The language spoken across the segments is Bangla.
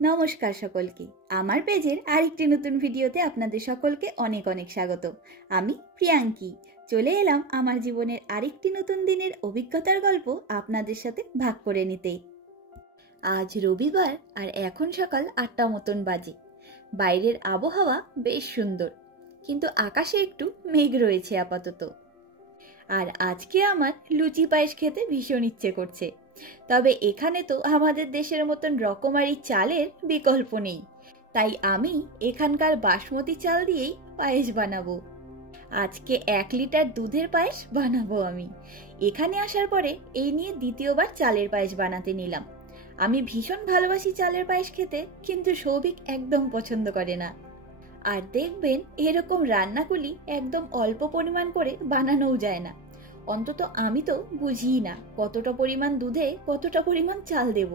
নমস্কার সকলকে। আমার পেজের আরেকটি নতুন ভিডিওতে আপনাদের সকলকে অনেক অনেক স্বাগত। আমি প্রিয়াঙ্কি চলে এলাম আমার জীবনের আরেকটি নতুন দিনের অভিজ্ঞতার গল্প আপনাদের সাথে ভাগ করে নিতে। আজ রবিবার আর এখন সকাল 8টা মতন বাজে। বাইরের আবহাওয়া বেশ সুন্দর, কিন্তু আকাশে একটু মেঘ রয়েছে আপাতত। আর আজকে আমার লুচি পায়েস খেতে ভীষণ ইচ্ছে করছে। তবে এখানে তো আমাদের দেশের মতন রকমারি চালের বিকল্প নেই, তাই আমি এখানকার বাসমতি চাল দিয়েই পায়েস বানাবো। আজকে 1 লিটার দুধের পায়েস বানাবো আমি। এখানে আসার পরে এই নিয়ে দ্বিতীয়বার চালের পায়েস বানাতে নিলাম। আমি ভীষণ ভালোবাসি চালের পায়েস খেতে, কিন্তু সৌভিক একদম পছন্দ করে না। আর দেখবেন এরকম রান্নাগুলি একদম অল্প পরিমাণ করে বানানোও যায় না। অন্তত আমি তো বুঝিই না কতটা পরিমাণ দুধে কতটা পরিমাণ চাল দেব।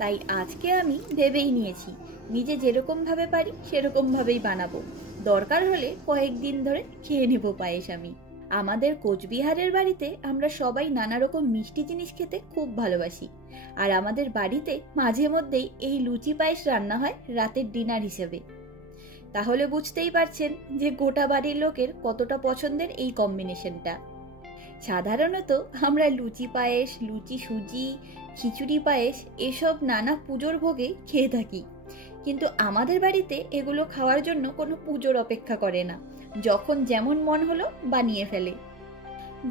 তাই আজকে আমি ভেবেই নিয়েছি নিজে যেরকম ভাবে পারি সেরকম ভাবেই বানাবো। দরকার হলে কয়েকদিন ধরে খেয়ে নেব পায়েস আমি। আমাদের কোচবিহারের বাড়িতে আমরা সবাই নানা রকম মিষ্টি জিনিস খেতে খুব ভালোবাসি। আর আমাদের বাড়িতে মাঝে মধ্যেই এই লুচি পায়েস রান্না হয় রাতের ডিনার হিসেবে। তাহলে বুঝতেই পারছেন যে গোটা বাড়ির লোকের কতটা পছন্দের এই কম্বিনেশনটা। সাধারণত আমরা লুচি পায়েস, লুচি সুজি, খিচুড়ি পায়েস এসব নানা পুজোর ভোগে খেয়ে থাকি, কিন্তু আমাদের বাড়িতে এগুলো খাওয়ার জন্য কোনো পুজোর অপেক্ষা করে না, যখন যেমন মন হলো বানিয়ে ফেলে।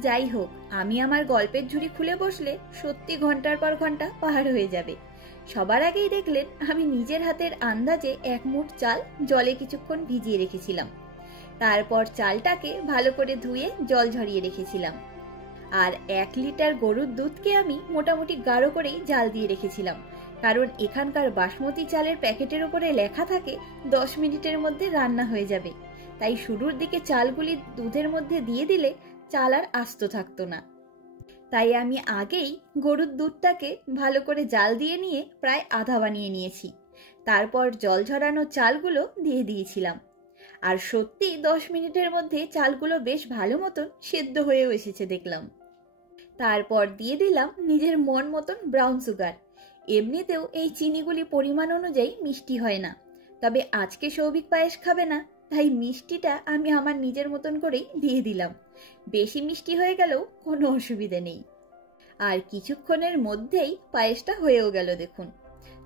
যাই হোক, আমি আমার গল্পের ঝুড়ি খুলে বসলে সত্যি ঘন্টার পর ঘন্টা পার হয়ে যাবে। সবার আগেই দেখলেন আমি নিজের হাতের আন্দাজে 1 মুঠ চাল জলে কিছুক্ষণ ভিজিয়ে রেখেছিলাম। তারপর চালটাকে ভালো করে ধুয়ে জল ঝরিয়ে রেখেছিলাম। আর 1 লিটার গরুর দুধকে আমি মোটামুটি গাঢ় করেই জাল দিয়ে রেখেছিলাম, কারণ এখানকার বাসমতি চালের প্যাকেটের উপরে লেখা থাকে 10 মিনিটের মধ্যে রান্না হয়ে যাবে। তাই শুরুর দিকে চালগুলি দুধের মধ্যে দিয়ে দিলে চাল আর আস্ত থাকতো না। তাই আমি আগেই গরুর দুধটাকে ভালো করে জাল দিয়ে নিয়ে প্রায় আধা বানিয়ে নিয়েছি। তারপর জল ঝরানো চালগুলো দিয়ে দিয়েছিলাম। আর সত্যি 10 মিনিটের মধ্যে চালগুলো বেশ ভালো মতন সেদ্ধ হয়েও এসেছে দেখলাম। তারপর দিয়ে দিলাম নিজের মন মতন ব্রাউন সুগার। এমনিতেও এই চিনিগুলি পরিমাণ অনুযায়ী মিষ্টি হয় না, তবে আজকে সৌভিক পায়েস খাবে না, তাই মিষ্টিটা আমি আমার নিজের মতন করেই দিয়ে দিলাম। বেশি মিষ্টি হয়ে গেলেও কোনো অসুবিধে নেই। আর কিছুক্ষণের মধ্যেই পায়েসটা হয়েও গেল দেখুন।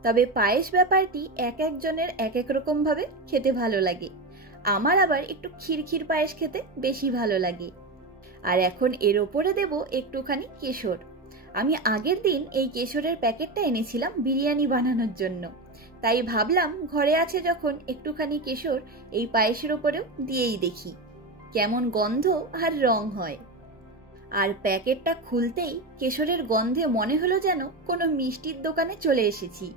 তবে পায়েস ব্যাপারটি এক একজনের এক এক রকম ভাবে খেতে ভালো লাগে। আমার আবার একটু ক্ষীর পায়েস খেতে বেশি ভালো লাগে। আর এখন এর ওপরে দেব একটুখানি কেশর। আমি আগের দিন এই কেশরের প্যাকেটটা এনেছিলাম বিরিয়ানি বানানোর জন্য, তাই ভাবলাম ঘরে আছে যখন একটুখানি কেশর এই পায়েসের ওপরেও দিয়েই দেখি কেমন গন্ধ আর রং হয়। আর প্যাকেটটা খুলতেই কেশরের গন্ধে মনে হলো যেন কোনো মিষ্টির দোকানে চলে এসেছি।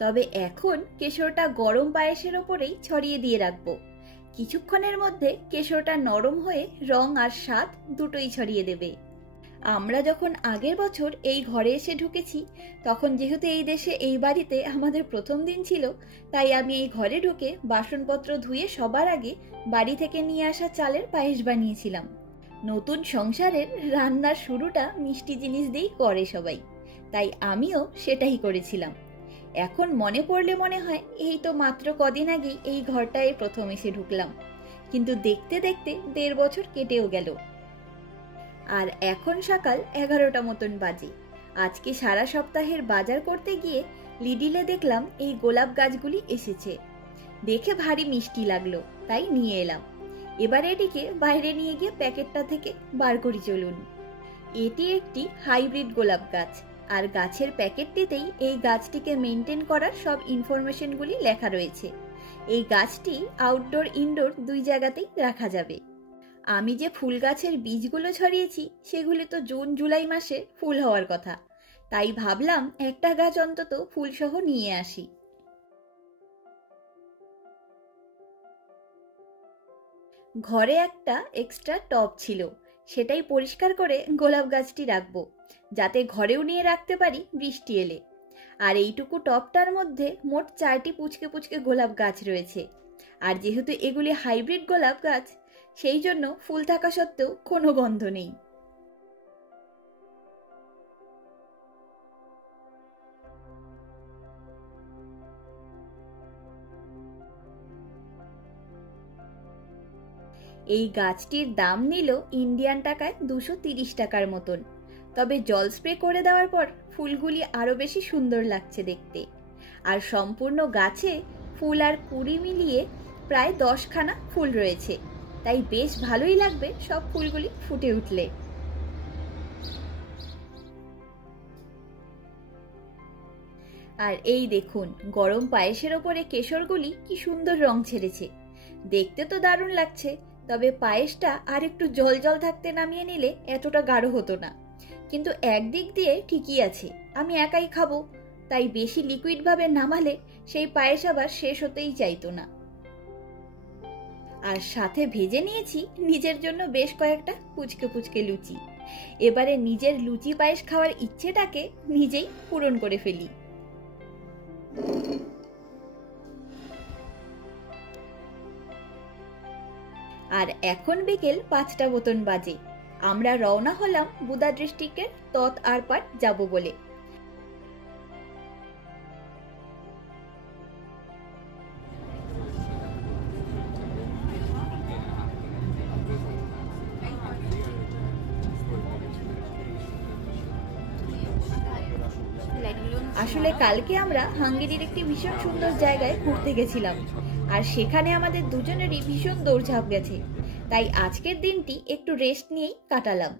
তবে এখন কেশরটা গরম পায়েসের ওপরেই ছড়িয়ে দিয়ে রাখবো। কিছুক্ষণের মধ্যে কেশরটা নরম হয়ে রং আর স্বাদ দুটোই ছড়িয়ে দেবে। আমরা যখন আগের বছর এই ঘরে এসে ঢুকেছি, তখন যেহেতু এই দেশে এই বাড়িতে আমাদের প্রথম দিন ছিল, তাই আমি এই ঘরে ঢুকে বাসনপত্র ধুয়ে সবার আগে বাড়ি থেকে নিয়ে আসা চালের পায়েস বানিয়েছিলাম। নতুন সংসারের রান্নার শুরুটা মিষ্টি জিনিস দিয়েই করে সবাই, তাই আমিও সেটাই করেছিলাম। এখন মনে পড়লে মনে হয় এই তো মাত্র কদিন আগেই এই ঘরটায় প্রথম এসে ঢুকলাম, কিন্তু দেখতে দেখতে 1.5 বছর কেটেও গেল। আর এখন সকাল 11টা মতন বাজে। আজকে সারা সপ্তাহের বাজার করতে গিয়ে লিডিলে দেখলাম এই গোলাপ গাছগুলি এসেছে। দেখে ভারী মিষ্টি লাগলো, তাই নিয়ে এলাম। এবার এটিকে বাইরে নিয়ে গিয়ে প্যাকেটটা থেকে বার করি চলুন। এটি একটি হাইব্রিড গোলাপ গাছ, আর গাছের প্যাকেটটিতেই এই গাছটিকে মেনটেন করার সব ইনফরমেশনগুলি লেখা রয়েছে। এই গাছটি আউটডোর ইনডোর 2 জায়গাতেই রাখা যাবে। আমি যে ফুল গাছের বীজগুলো ছড়িয়েছি সেগুলি তো জুন জুলাই মাসে ফুল হওয়ার কথা, তাই ভাবলাম একটা গাছ অন্তত ফুলসহ নিয়ে আসি। ঘরে একটা এক্সট্রা টব ছিল, সেটাই পরিষ্কার করে গোলাপ গাছটি রাখবো, যাতে ঘরেও নিয়ে রাখতে পারি বৃষ্টি এলে। আর এইটুকু টবটার মধ্যে মোট 4টি পুচকে পুচকে গোলাপ গাছ রয়েছে। আর যেহেতু এগুলি হাইব্রিড গোলাপ গাছ, সেই জন্য ফুল থাকা সত্ত্বেও কোনো গন্ধ নেই। এই গাছটির দাম নিল ইন্ডিয়ান টাকায় 230 টাকার মতন। তবে জল স্প্রে করে দেওয়ার পর ফুলগুলি আরো বেশি সুন্দর লাগছে দেখতে। আর সম্পূর্ণ গাছে ফুল আর কুড়ি মিলিয়ে প্রায় 10খানা ফুল রয়েছে, তাই বেশ ভালোই লাগবে সব ফুলগুলি ফুটে উঠলে। আর এই দেখুন, গরম পায়েসের ওপরে কেশরগুলি কি সুন্দর রং ছেড়েছে, দেখতে তো দারুণ লাগছে। তবে পায়েসটা আর একটু জল জল থাকতে নামিয়ে নিলে এতটা গাঢ় হতো না। কিন্তু একদিক দিয়ে ঠিকই আছে, আমি একাই খাবো, তাই বেশি লিকুইড ভাবে নামালে সেই পায়েস আবার শেষ হতেই চাইতো না। আর সাথে ভেজে নিয়েছি নিজের জন্য বেশ কয়েকটা পুচকে পুচকে লুচি। এবারে নিজের লুচি পায়েস খাওয়ার ইচ্ছেটাকে নিজেই পূরণ করে ফেলি। আর এখন বিকেল 5টা মতন বাজে। আমরা রওনা হলাম বুদা ডিস্ট্রিক্টের তত আর পাট যাব বলে। আসলে কালকে আমরা হাঙ্গেরির একটি ভীষণ সুন্দর জায়গায় ঘুরতে গেছিলাম, আর সেখানে আমাদের দুজনেরই ভীষণ দৌড়ঝাঁপ গেছে, তাই আজকের দিনটি একটু রেস্ট নিয়েই কাটালাম।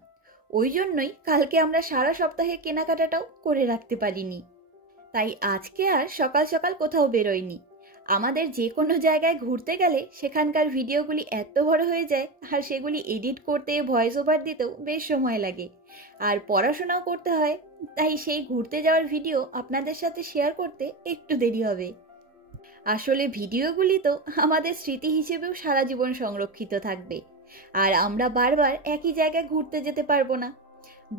ওই জন্যই কালকে আমরা সারা সপ্তাহে কেনাকাটাটাও করে রাখতে পারিনি, তাই আজকে আর সকাল সকাল কোথাও বেরোয়নি। আমাদের যে কোনো জায়গায় ঘুরতে গেলে সেখানকার ভিডিওগুলি এত বড় হয়ে যায়, আর সেগুলি এডিট করতে ভয়েস ওভার দিতেও বেশ সময় লাগে, আর পড়াশোনাও করতে হয়, তাই সেই ঘুরতে যাওয়ার ভিডিও আপনাদের সাথে শেয়ার করতে একটু দেরি হবে। আসলে ভিডিওগুলি তো আমাদের স্মৃতি হিসেবেও সারা জীবন সংরক্ষিত থাকবে, আর আমরা বারবার একই জায়গায় ঘুরতে যেতে পারবো না।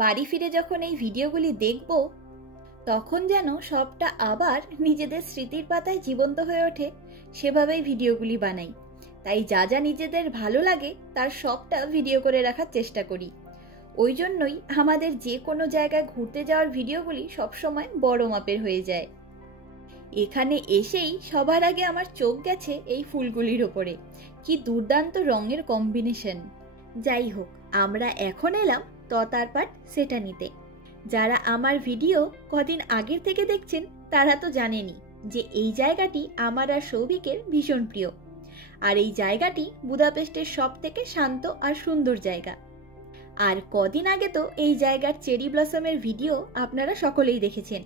বাড়ি ফিরে যখন এই ভিডিওগুলি দেখব, তখন যেন সবটা আবার নিজেদের স্মৃতির পাতায় জীবন্ত হয়ে ওঠে, সেভাবেই ভিডিওগুলি বানাই। তাই যা যা নিজেদের ভালো লাগে তার সবটা ভিডিও করে রাখার চেষ্টা করি। ওই জন্যই আমাদের যে কোনো জায়গায় ঘুরতে যাওয়ার ভিডিওগুলি সবসময় বড় মাপের হয়ে যায়। এখানে এসেই সবার আগে আমার চোখ গেছে এই ফুলগুলির ওপরে, কি দুর্দান্ত রঙের কম্বিনেশন। যাই হোক, আমরা এখন এলাম ততারপাট সেটা নিতে। যারা আমার ভিডিও কদিন আগের থেকে দেখছেন তারা তো জানেনই যে এই জায়গাটি আমার আর সৌভিকের ভীষণ প্রিয়, আর এই জায়গাটি বুদাপেস্টের সব থেকে শান্ত আর সুন্দর জায়গা। আর কদিন আগে তো এই জায়গার চেরি ব্লসমের ভিডিও আপনারা সকলেই দেখেছেন।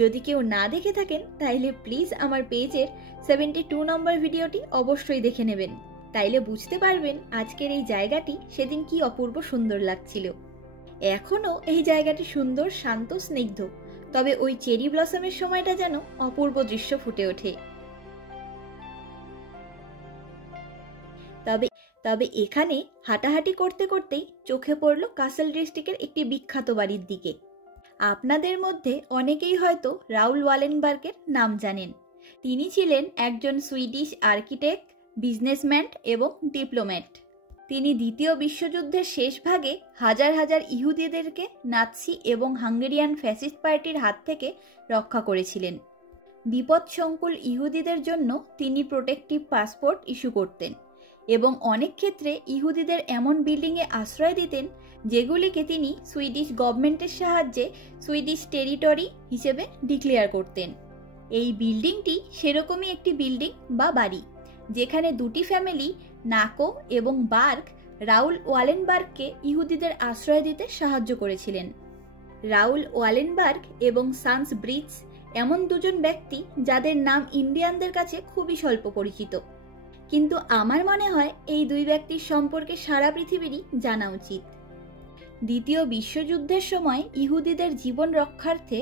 যদি কেউ না দেখে থাকেন তাইলে প্লিজ আমার পেজের 72 নম্বর ভিডিওটি অবশ্যই দেখে নেবেন, তাইলে বুঝতে পারবেন আজকের এই জায়গাটি সেদিন কি অপূর্ব সুন্দর লাগছিল। এখনও এই জায়গাটি সুন্দর, শান্ত, স্নিগ্ধ, তবে ওই চেরি ব্লসমের সময়টা যেন অপূর্ব দৃশ্য ফুটে ওঠে। তবে এখানে হাঁটাহাঁটি করতে করতেই চোখে পড়ল কাসেল ডিস্ট্রিক্টের একটি বিখ্যাত বাড়ির দিকে। আপনাদের মধ্যে অনেকেই হয়তো রাউল ওয়ালেনবার্গের নাম জানেন। তিনি ছিলেন একজন সুইডিশ আর্কিটেক্ট, বিজনেসম্যান এবং ডিপ্লোম্যাট। তিনি দ্বিতীয় বিশ্বযুদ্ধের শেষ ভাগে হাজার হাজার ইহুদিদেরকে নাৎসি এবং হাঙ্গেরিয়ান ফ্যাসিস্ট পার্টির হাত থেকে রক্ষা করেছিলেন। বিপদসংকুল ইহুদিদের জন্য তিনি প্রোটেক্টিভ পাসপোর্ট ইস্যু করতেন এবং অনেক ক্ষেত্রে ইহুদিদের এমন বিল্ডিংয়ে আশ্রয় দিতেন যেগুলিকে তিনি সুইডিশ গভর্নমেন্টের সাহায্যে সুইডিশ টেরিটরি হিসেবে ডিক্লেয়ার করতেন। এই বিল্ডিংটি সেরকমই একটি বিল্ডিং বা বাড়ি, যেখানে দুটি ফ্যামিলি, নাকো এবং বার্গ, রাউল ওয়ালেনবার্গকে ইহুদিদের আশ্রয় দিতে সাহায্য করেছিলেন। রাউল ওয়ালেনবার্গ এবং সান্স ব্রিটস এমন দুজন ব্যক্তি যাদের নাম ইন্ডিয়ানদের কাছে খুবই স্বল্প পরিচিত, কিন্তু আমার মনে হয় এই দুই ব্যক্তির সম্পর্কে সারা পৃথিবীরই জানা উচিত। দ্বিতীয় বিশ্বযুদ্ধের সময় ইহুদিদের জীবন রক্ষার্থে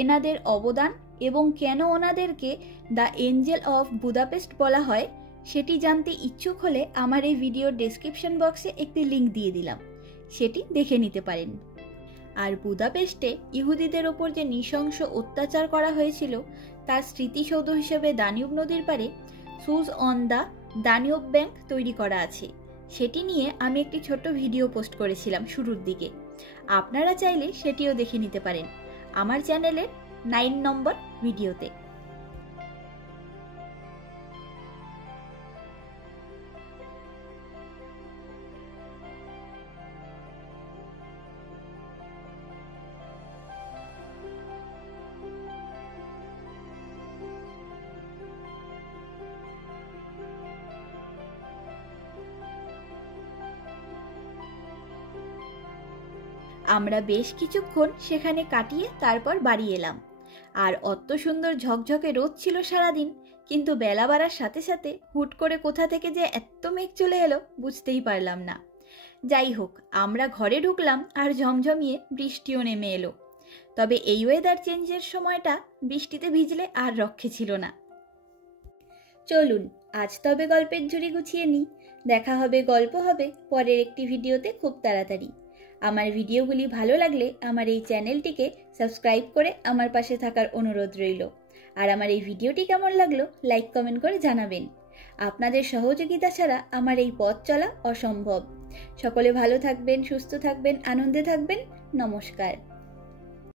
এনাদের অবদান এবং কেন ওনাদেরকে দ্য এঞ্জেল অফ বুদাপেস্ট বলা হয় সেটি জানতে ইচ্ছুক হলে আমার এই ভিডিওর ডেসক্রিপশন বক্সে একটি লিঙ্ক দিয়ে দিলাম, সেটি দেখে নিতে পারেন। আর বুদাপেস্টে ইহুদিদের ওপর যে নৃশংস অত্যাচার করা হয়েছিল তার স্মৃতিসৌধ হিসেবে দানিউব নদীর পারে shoes on the Danube bank তৈরি করা আছে। সেটি নিয়ে আমি একটি ছোট্ট ভিডিও পোস্ট করেছিলাম শুরুর দিকে, আপনারা চাইলে সেটিও দেখে নিতে পারেন আমার চ্যানেলের 9 নম্বর ভিডিওতে। আমরা বেশ কিছুক্ষণ সেখানে কাটিয়ে তারপর বাড়ি এলাম। আর অত সুন্দর ঝকঝকে রোদ ছিল সারাদিন, কিন্তু বেলা বাড়ার সাথে সাথে হুট করে কোথা থেকে যে এত মেঘ চলে এলো বুঝতেই পারলাম না। যাই হোক, আমরা ঘরে ঢুকলাম আর ঝমঝমিয়ে বৃষ্টিও নেমে এলো। তবে এই ওয়েদার চেঞ্জের সময়টা বৃষ্টিতে ভিজলে আর রক্ষে ছিল না। চলুন আজ তবে গল্পের ঝুড়ি গুছিয়ে নিই। দেখা হবে, গল্প হবে পরের একটি ভিডিওতে খুব তাড়াতাড়ি। আমার ভিডিওগুলি ভালো লাগলে আমার এই চ্যানেলটিকে সাবস্ক্রাইব করে আমার পাশে থাকার অনুরোধ রইল। আর আমার এই ভিডিওটি কেমন লাগলো লাইক কমেন্ট করে জানাবেন। আপনাদের সহযোগিতা ছাড়া আমার এই পথ চলা অসম্ভব। সকলে ভালো থাকবেন, সুস্থ থাকবেন, আনন্দে থাকবেন। নমস্কার।